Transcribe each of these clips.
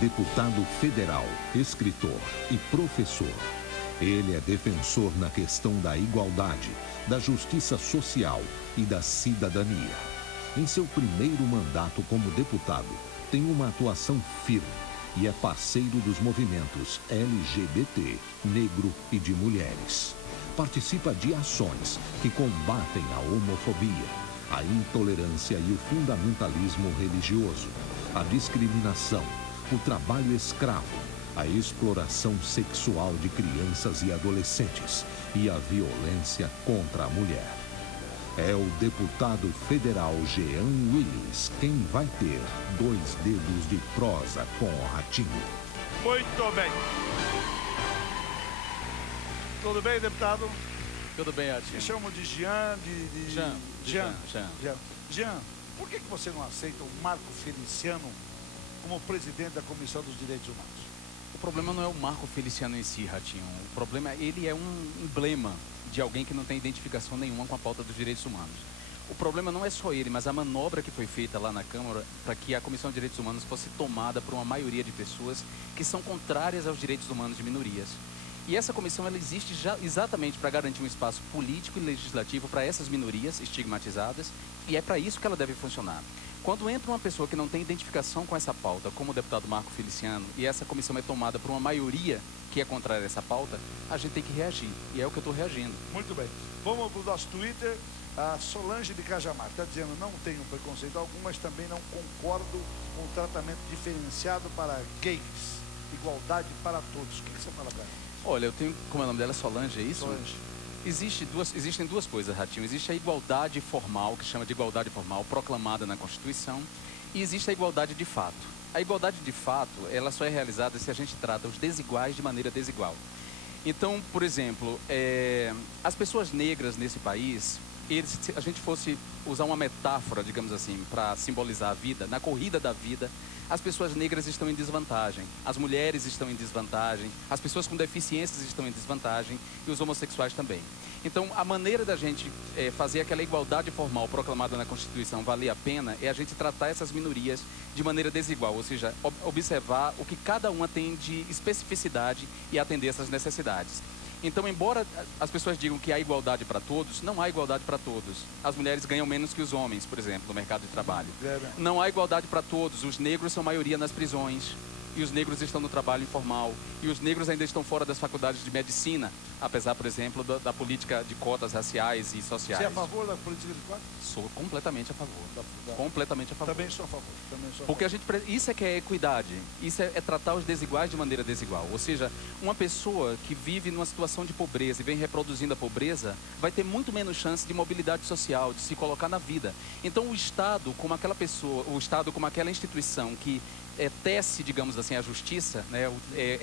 Deputado federal, escritor e professor. Ele é defensor na questão da igualdade, da justiça social e da cidadania. Em seu primeiro mandato como deputado, tem uma atuação firme e é parceiro dos movimentos LGBT, negro e de mulheres. Participa de ações que combatem a homofobia, a intolerância e o fundamentalismo religioso, a discriminação, o trabalho escravo, a exploração sexual de crianças e adolescentes e a violência contra a mulher. É o deputado federal Jean Willis quem vai ter 2 dedos de prosa com o Ratinho. Muito bem. Tudo bem, deputado? Tudo bem, Ratinho. Me chamo de Jean, Jean. Jean, por que você não aceita o Marco Feliciano como presidente da Comissão dos Direitos Humanos? O problema não é o Marco Feliciano em si, Ratinho. O problema é ele é um emblema de alguém que não tem identificação nenhuma com a pauta dos direitos humanos. O problema não é só ele, mas a manobra que foi feita lá na Câmara para que a Comissão de Direitos Humanos fosse tomada por uma maioria de pessoas que são contrárias aos direitos humanos de minorias. E essa comissão ela existe já exatamente para garantir um espaço político e legislativo para essas minorias estigmatizadas, e é para isso que ela deve funcionar. Quando entra uma pessoa que não tem identificação com essa pauta, como o deputado Marco Feliciano, e essa comissão é tomada por uma maioria que é contrária a essa pauta, a gente tem que reagir, e é o que eu estou reagindo. Muito bem. Vamos para o nosso Twitter. A Solange de Cajamar está dizendo: não tenho preconceito algum, mas também não concordo com o tratamento diferenciado para gays. Igualdade para todos. O que você fala para ela? Olha, eu tenho, como é o nome dela? Solange, é isso? Solange. Existem duas coisas, Ratinho. Existe a igualdade formal, que chama de igualdade formal, proclamada na Constituição, e existe a igualdade de fato. A igualdade de fato, ela só é realizada se a gente trata os desiguais de maneira desigual. Então, por exemplo, as pessoas negras nesse país, se a gente fosse usar uma metáfora, digamos assim, para simbolizar a vida, na corrida da vida, as pessoas negras estão em desvantagem, as mulheres estão em desvantagem, as pessoas com deficiências estão em desvantagem e os homossexuais também. Então, a maneira da gente fazer aquela igualdade formal proclamada na Constituição valer a pena é a gente tratar essas minorias de maneira desigual, ou seja, observar o que cada uma tem de especificidade e atender essas necessidades. Então, embora as pessoas digam que há igualdade para todos, não há igualdade para todos. As mulheres ganham menos que os homens, por exemplo, no mercado de trabalho. Não há igualdade para todos. Os negros são maioria nas prisões. E os negros estão no trabalho informal. E os negros ainda estão fora das faculdades de medicina, apesar, por exemplo, da política de cotas raciais e sociais. Você é a favor da política de cotas? Sou completamente a favor. Completamente a favor. Também sou a favor. Porque isso é que é equidade. Isso é tratar os desiguais de maneira desigual. Ou seja, uma pessoa que vive numa situação de pobreza e vem reproduzindo a pobreza, vai ter muito menos chance de mobilidade social, de se colocar na vida. Então, o Estado, como aquela pessoa, o Estado, como aquela instituição que tece, digamos assim, a justiça, né?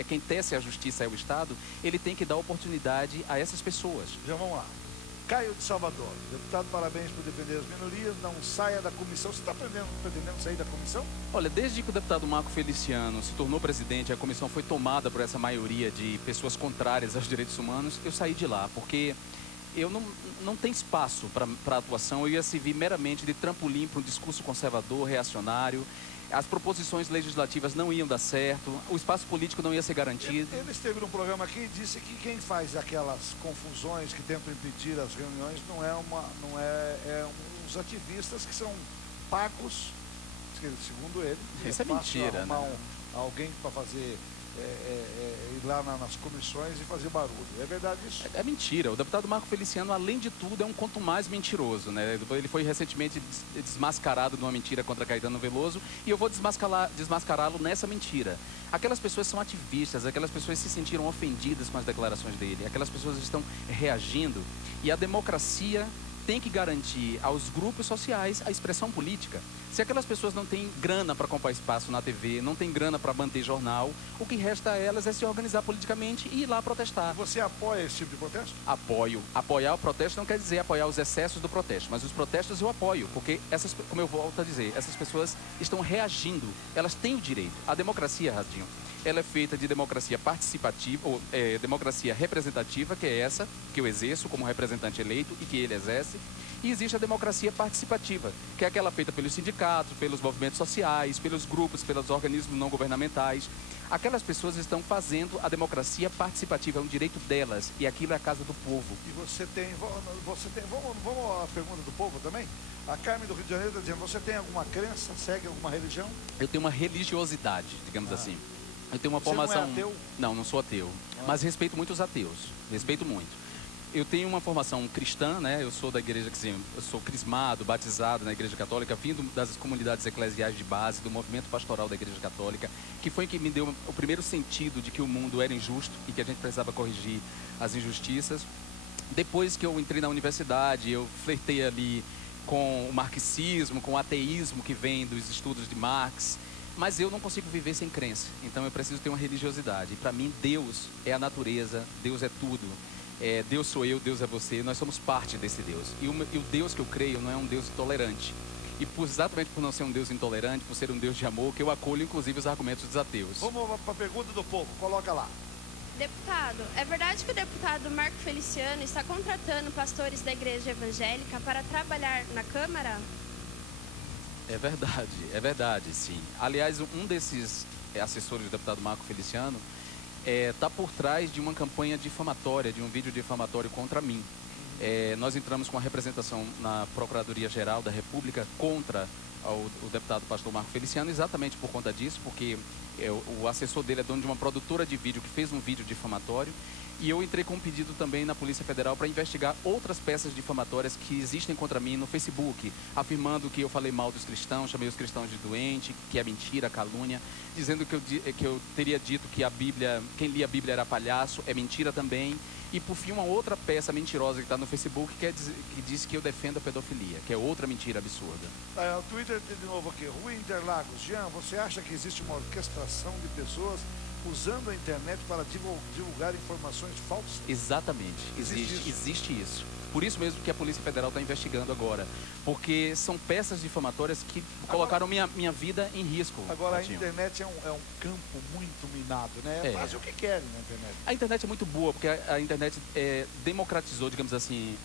Quem tece a justiça é o Estado, ele tem que dar oportunidade a essas pessoas. Já vamos lá. Caio de Salvador, deputado, parabéns por defender as minorias, não saia da comissão. Você está pretendendo sair da comissão? Olha, desde que o deputado Marco Feliciano se tornou presidente, a comissão foi tomada por essa maioria de pessoas contrárias aos direitos humanos, eu saí de lá, porque eu não tem espaço para atuação. Eu ia servir meramente de trampolim para um discurso conservador, reacionário. As proposições legislativas não iam dar certo, o espaço político não ia ser garantido. Ele esteve num programa aqui e disse que quem faz aquelas confusões que tentam impedir as reuniões é uns ativistas que são pagos, segundo ele. Isso é mentira, arrumar alguém para fazer ir lá nas comissões e fazer barulho. É verdade isso? É mentira. O deputado Marco Feliciano, além de tudo, é um quanto mais mentiroso, né? Ele foi recentemente desmascarado de uma mentira contra Caetano Veloso e eu vou desmascará-lo nessa mentira. Aquelas pessoas são ativistas, aquelas pessoas se sentiram ofendidas com as declarações dele, aquelas pessoas estão reagindo e a democracia tem que garantir aos grupos sociais a expressão política. Se aquelas pessoas não têm grana para comprar espaço na TV, não têm grana para manter jornal, o que resta a elas é se organizar politicamente e ir lá protestar. Você apoia esse tipo de protesto? Apoio. Apoiar o protesto não quer dizer apoiar os excessos do protesto, mas os protestos eu apoio, porque como eu volto a dizer, essas pessoas estão reagindo, elas têm o direito. A democracia, Radinho, ela é feita de democracia participativa, ou democracia representativa, que é essa que eu exerço como representante eleito e que ele exerce, E existe a democracia participativa, que é aquela feita pelos sindicatos, pelos movimentos sociais, pelos grupos, pelos organismos não governamentais. Aquelas pessoas estão fazendo a democracia participativa, é um direito delas, e aquilo é a casa do povo. E vamos à pergunta do povo também? A Carmen do Rio de Janeiro está dizendo, você tem alguma crença, segue alguma religião? Eu tenho uma religiosidade, digamos assim. Eu tenho uma formação... Você não é ateu? Não, não sou ateu, mas respeito muito os ateus, respeito muito. Eu tenho uma formação cristã, né? Eu sou da igreja, eu sou crismado, batizado na igreja católica, vindo das comunidades eclesiais de base, do movimento pastoral da igreja católica, que foi que me deu o primeiro sentido de que o mundo era injusto e que a gente precisava corrigir as injustiças. Depois que eu entrei na universidade, eu flertei ali com o marxismo, com o ateísmo que vem dos estudos de Marx, mas eu não consigo viver sem crença, então eu preciso ter uma religiosidade. E para mim, Deus é a natureza, Deus é tudo. Deus sou eu, Deus é você, nós somos parte desse Deus. E o Deus que eu creio não é um Deus intolerante. E exatamente por não ser um Deus intolerante, por ser um Deus de amor, que eu acolho inclusive os argumentos dos ateus. Vamos para a pergunta do povo, coloca lá. Deputado, é verdade que o deputado Marco Feliciano está contratando pastores da igreja evangélica para trabalhar na Câmara? É verdade, sim. Aliás, um desses assessores do deputado Marco Feliciano está por trás de uma campanha difamatória, de um vídeo difamatório contra mim. Nós entramos com a representação na Procuradoria-Geral da República contra o deputado pastor Marco Feliciano, exatamente por conta disso, porque o assessor dele é dono de uma produtora de vídeo que fez um vídeo difamatório, e eu entrei com um pedido também na Polícia Federal para investigar outras peças difamatórias que existem contra mim no Facebook, afirmando que eu falei mal dos cristãos, chamei os cristãos de doente, que é mentira, calúnia, dizendo que eu teria dito que a Bíblia, quem lia a Bíblia era palhaço, é mentira também. E por fim, uma outra peça mentirosa que está no Facebook que diz que eu defendo a pedofilia, que é outra mentira absurda. O Twitter de novo aqui, Rui Interlagos. Jean, você acha que existe uma orquestração de pessoas usando a internet para divulgar informações falsas? Exatamente, existe isso. Por isso mesmo que a Polícia Federal está investigando agora, porque são peças difamatórias que colocaram minha vida em risco. Agora, a internet é um campo muito minado, né? Fazem o que querem na internet. A internet é muito boa, porque a internet democratizou, digamos assim,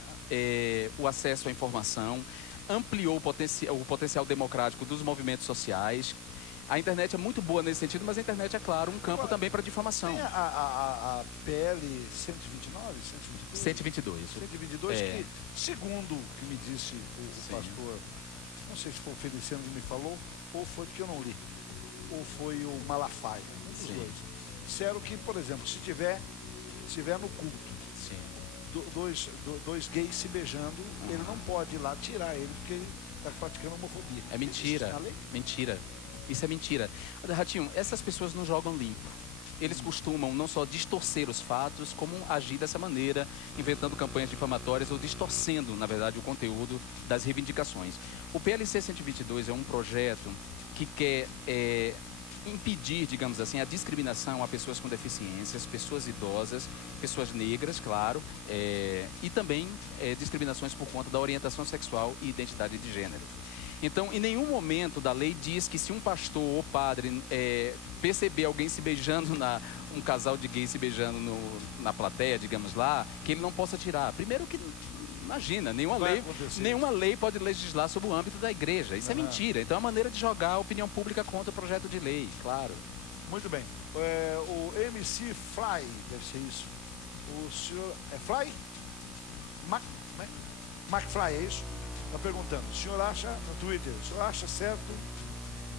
o acesso à informação, ampliou o potencial democrático dos movimentos sociais. A internet é muito boa nesse sentido, mas a internet é, claro, um campo também para difamação. Tem a PL 129, 122. 122, que, segundo o que me disse o pastor, não sei se foi o Feliciano que me falou, ou foi que eu não li, ou foi o Malafaia, um dos dois. Disseram que, por exemplo, se tiver no culto, dois gays se beijando, ele não pode ir lá tirar ele, porque ele está praticando homofobia. É mentira, mentira. Isso é mentira. Ratinho, essas pessoas não jogam limpo. Eles costumam não só distorcer os fatos, como agir dessa maneira, inventando campanhas difamatórias ou distorcendo, na verdade, o conteúdo das reivindicações. O PLC 122 é um projeto que quer impedir, digamos assim, a discriminação a pessoas com deficiências, pessoas idosas, pessoas negras, claro, e também discriminações por conta da orientação sexual e identidade de gênero. Então, em nenhum momento da lei diz que se um pastor ou padre perceber alguém se beijando, um casal de gays se beijando na plateia, digamos lá, que ele não possa tirar. Primeiro que, imagina, nenhuma lei pode legislar sobre o âmbito da igreja. Isso é mentira. Então, é uma maneira de jogar a opinião pública contra o projeto de lei, claro. Muito bem. O MC Fly, deve ser isso. O senhor... É Fly? McFly, é isso? Está perguntando, o senhor acha, no Twitter, o senhor acha certo?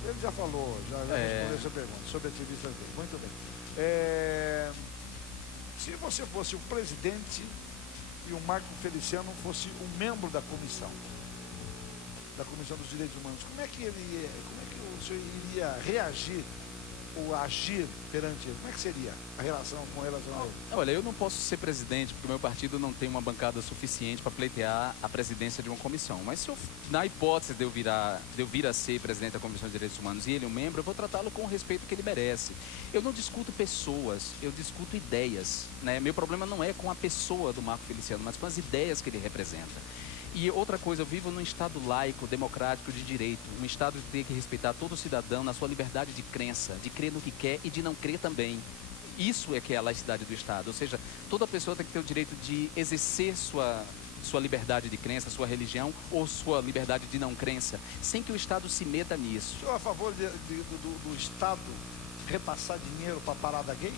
Ele já falou, já respondeu essa pergunta sobre a entrevista dele. Muito bem. Se você fosse o presidente e o Marco Feliciano fosse um membro da comissão dos direitos humanos, como é que o senhor iria reagir ou agir perante ele? Como é que seria a relação com relação a ele? Olha, eu não posso ser presidente porque o meu partido não tem uma bancada suficiente para pleitear a presidência de uma comissão. Mas se na hipótese de eu vir a ser presidente da Comissão de Direitos Humanos e ele um membro, eu vou tratá-lo com o respeito que ele merece. Eu não discuto pessoas, eu discuto ideias, né? Meu problema não é com a pessoa do Marco Feliciano, mas com as ideias que ele representa. E outra coisa, eu vivo num Estado laico, democrático, de direito. Um Estado que tem que respeitar todo cidadão na sua liberdade de crença, de crer no que quer e de não crer também. Isso é que é a laicidade do Estado. Ou seja, toda pessoa tem que ter o direito de exercer sua sua liberdade de crença, sua religião ou sua liberdade de não crença, sem que o Estado se meta nisso. O senhor é a favor do Estado repassar dinheiro para a parada gay?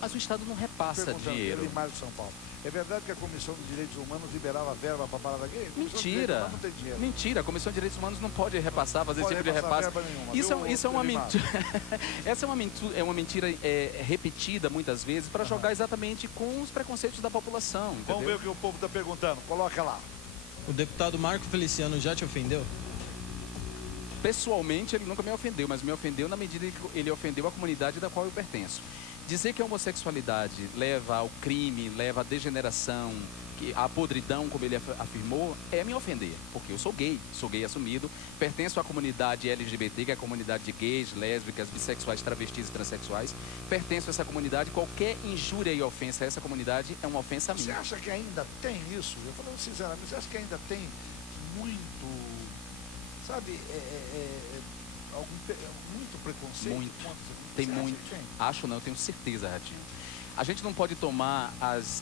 Mas o Estado não repassa dinheiro. Ele de São Paulo. É verdade que a Comissão de Direitos Humanos liberava verba para a parada gay? Mentira. Não tem dinheiro. Mentira. A Comissão de Direitos Humanos não pode repassar, fazer esse tipo de repasse. Isso é uma mentira. Essa é uma mentira repetida muitas vezes para jogar exatamente com os preconceitos da população. Entendeu? Vamos ver o que o povo está perguntando. Coloca lá. O deputado Marco Feliciano já te ofendeu? Pessoalmente, ele nunca me ofendeu, mas me ofendeu na medida que ele ofendeu a comunidade da qual eu pertenço. Dizer que a homossexualidade leva ao crime, leva à degeneração, à podridão, como ele afirmou, é me ofender. Porque eu sou gay assumido, pertenço à comunidade LGBT, que é a comunidade de gays, lésbicas, bissexuais, travestis e transexuais. Pertenço a essa comunidade, qualquer injúria e ofensa a essa comunidade é uma ofensa a mim. Você acha que ainda tem isso? Eu falo sinceramente, você acha que ainda tem muito, sabe, muito preconceito? Muito. Tem muito. Acho não, eu tenho certeza, Ratinho. A gente não pode tomar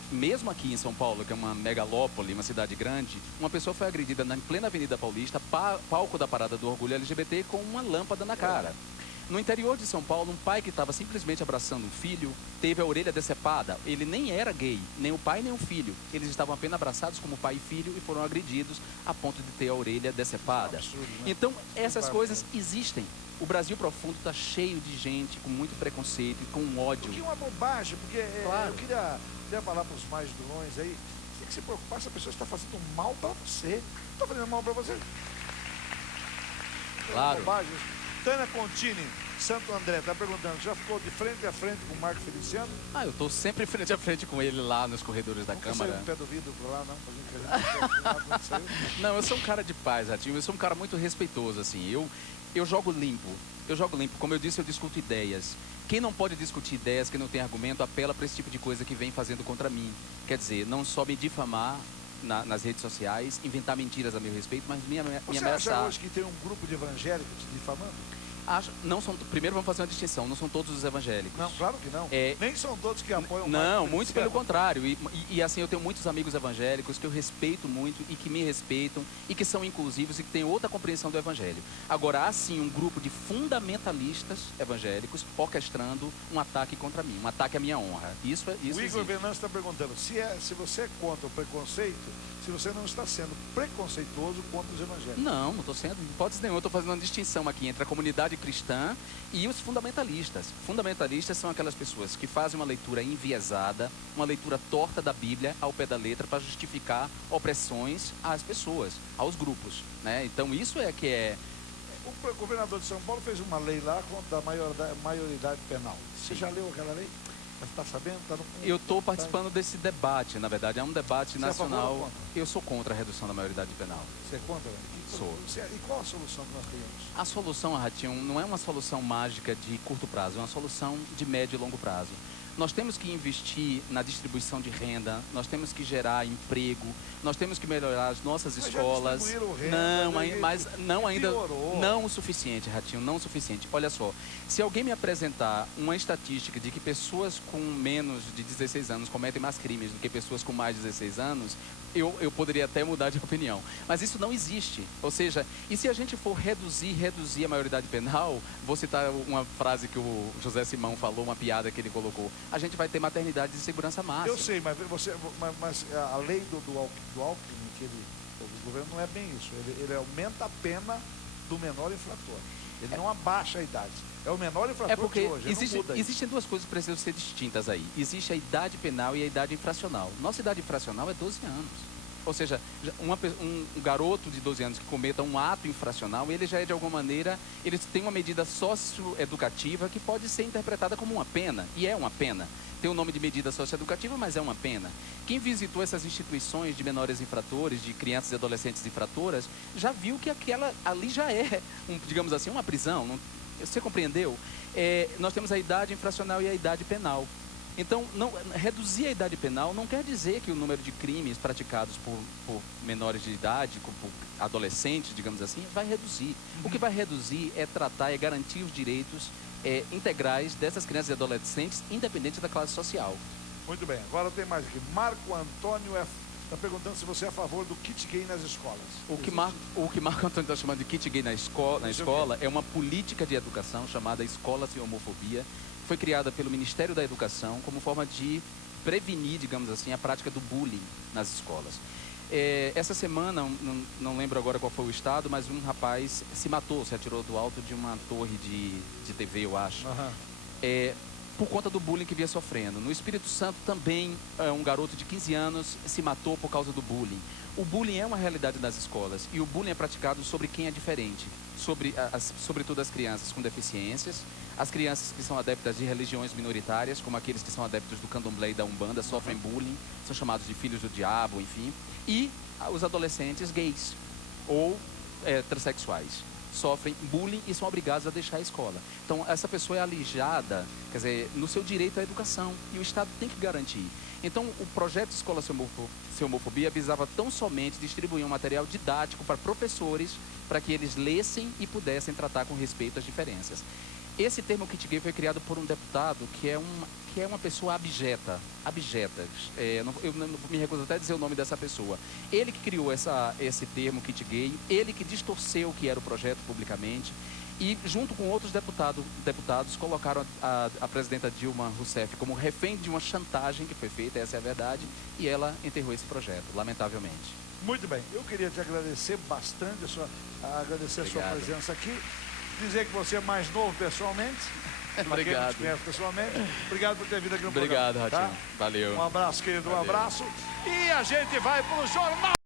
mesmo aqui em São Paulo, que é uma megalópole, uma cidade grande, uma pessoa foi agredida na plena Avenida Paulista, palco da Parada do Orgulho LGBT, com uma lâmpada na cara. No interior de São Paulo, um pai que estava simplesmente abraçando um filho, teve a orelha decepada. Ele nem era gay, nem o pai nem o filho. Eles estavam apenas abraçados como pai e filho e foram agredidos a ponto de ter a orelha decepada. Absurdo, né? Então, essas coisas existem. O Brasil profundo está cheio de gente com muito preconceito e com ódio. O que é uma bobagem, porque Claro. eu queria falar para os mais durões aí, você tem que se preocupar se a pessoa está fazendo mal para você. Não está fazendo mal para você. Claro. Bobagem. Tânia Contini, Santo André, está perguntando, já ficou de frente a frente com o Marco Feliciano? Eu estou sempre frente a frente com ele lá nos corredores da Câmara. Não saiu no pé do vidro por lá, não? Pra gente Não, eu sou um cara de paz, Ratinho. Eu sou um cara muito respeitoso, assim. Eu jogo limpo. Como eu disse, eu discuto ideias. Quem não pode discutir ideias, quem não tem argumento, apela para esse tipo de coisa que vem fazendo contra mim. Quer dizer, não só me difamar nas redes sociais, inventar mentiras a meu respeito, mas me ameaçar. Você acha hoje que tem um grupo de evangélicos te difamando? Primeiro vamos fazer uma distinção, não são todos os evangélicos. Não, claro que não. Nem são todos que apoiam o Não, Marco muito Feliciano. pelo contrário. E assim, eu tenho muitos amigos evangélicos que eu respeito muito e que me respeitam e que são inclusivos e que têm outra compreensão do evangelho. Agora, há sim um grupo de fundamentalistas evangélicos orquestrando um ataque contra mim, um ataque à minha honra. Isso O Igor existe. Venâncio está perguntando, se você é contra o preconceito, se você não está sendo preconceituoso contra os evangélicos. Não estou sendo, de hipótese nenhuma. Eu estou fazendo uma distinção aqui entre a comunidade cristã e os fundamentalistas. Fundamentalistas são aquelas pessoas que fazem uma leitura enviesada, uma leitura torta da Bíblia ao pé da letra para justificar opressões às pessoas, aos grupos, né? Então isso é que é... O governador de São Paulo fez uma lei lá contra a maioridade penal. Você já leu aquela lei? Você está sabendo? Eu estou participando desse debate, na verdade. É um debate Você é a favor ou nacional. contra? Eu sou contra a redução da maioridade penal. Você é contra? Sou. E qual a solução que nós temos? A solução, Ratinho, não é uma solução mágica de curto prazo, é uma solução de médio e longo prazo. Nós temos que investir na distribuição de renda, nós temos que gerar emprego, nós temos que melhorar as nossas Mas já escolas. distribuíram renda, Mas não ainda, piorou. não o suficiente, Ratinho, não o suficiente. Olha só, se alguém me apresentar uma estatística de que pessoas com menos de 16 anos cometem mais crimes do que pessoas com mais de 16 anos, eu poderia até mudar de opinião. Mas isso não existe. Ou seja, e se a gente for reduzir a maioridade penal, vou citar uma frase que o José Simão falou, uma piada que ele colocou, a gente vai ter maternidade de segurança máxima. Eu sei, mas a lei do Alckmin, o governo não é bem isso. Ele aumenta a pena do menor infrator. Ele não abaixa a idade. É o menor infrator É porque de hoje. Não muda isso. existem duas coisas que precisam ser distintas aí. Existe a idade penal e a idade infracional. Nossa idade infracional é 12 anos. Ou seja, um garoto de 12 anos que cometa um ato infracional, ele já é de alguma maneira, ele tem uma medida socioeducativa que pode ser interpretada como uma pena, e é uma pena. Tem o nome de medida socioeducativa, mas é uma pena. Quem visitou essas instituições de menores infratores, de crianças e adolescentes infratoras, já viu que aquela ali já é, digamos assim, uma prisão. Você compreendeu? Nós temos a idade infracional e a idade penal. Então, reduzir a idade penal não quer dizer que o número de crimes praticados por menores de idade, por adolescentes, digamos assim, vai reduzir. O que vai reduzir é tratar, é garantir os direitos integrais dessas crianças e adolescentes, independente da classe social. Muito bem. Agora tem mais aqui. Marco Antônio está perguntando se você é a favor do kit gay nas escolas. O que Marco Antônio está chamando de kit gay na escola é uma política de educação chamada Escola Sem Homofobia. Foi criada pelo Ministério da Educação como forma de prevenir, digamos assim, a prática do bullying nas escolas. Essa semana, não lembro agora qual foi o estado, mas um rapaz se matou, se atirou do alto de uma torre de TV, eu acho. Por conta do bullying que vinha sofrendo. No Espírito Santo também, um garoto de 15 anos se matou por causa do bullying. O bullying é uma realidade nas escolas e o bullying é praticado sobre quem é diferente, sobretudo as crianças com deficiências, as crianças que são adeptas de religiões minoritárias, como aqueles que são adeptos do candomblé e da umbanda, sofrem bullying, são chamados de filhos do diabo, enfim, e os adolescentes gays ou transexuais sofrem bullying e são obrigados a deixar a escola. Então, essa pessoa é alijada, quer dizer, no seu direito à educação, e o Estado tem que garantir. Então, o projeto Escola Sem Homofobia visava tão somente distribuir um material didático para professores, para que eles lessem e pudessem tratar com respeito às diferenças. Esse termo kit gay foi criado por um deputado que é uma pessoa abjeta. Eu não me recuso até a dizer o nome dessa pessoa. Ele que criou esse termo kit gay, ele que distorceu o que era o projeto publicamente e, junto com outros deputados colocaram a presidenta Dilma Rousseff como refém de uma chantagem que foi feita, essa é a verdade, e ela enterrou esse projeto, lamentavelmente. Muito bem, eu queria te agradecer bastante, agradecer a sua presença aqui. Dizer que você é mais novo pessoalmente. Obrigado. Pessoalmente. Obrigado por ter vindo aqui no programa. Obrigado, Ratinho. Tá? Valeu. Um abraço, querido. Um abraço. E a gente vai para o Jornal